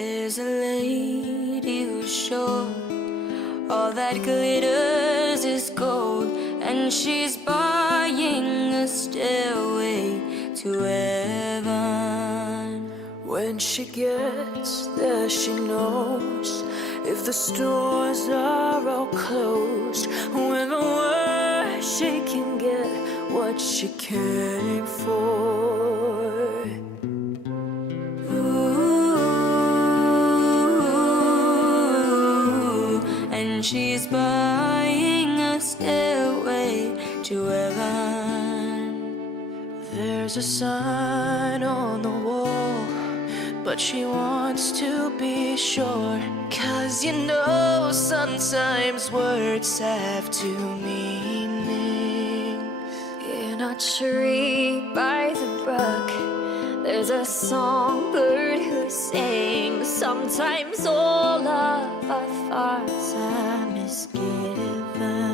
There's a lady who's sure all that glitters is gold, and she's buying a stairway to heaven. When she gets there, she knows if the stores are all closed, with the worst she can get what she came for. And she's buying a stairway to heaven. There's a sign on the wall, but she wants to be sure, 'cause you know sometimes words have two meanings. In a tree by the brook, there's a songbird who sings. Sometimes all of our thoughts are misgiven.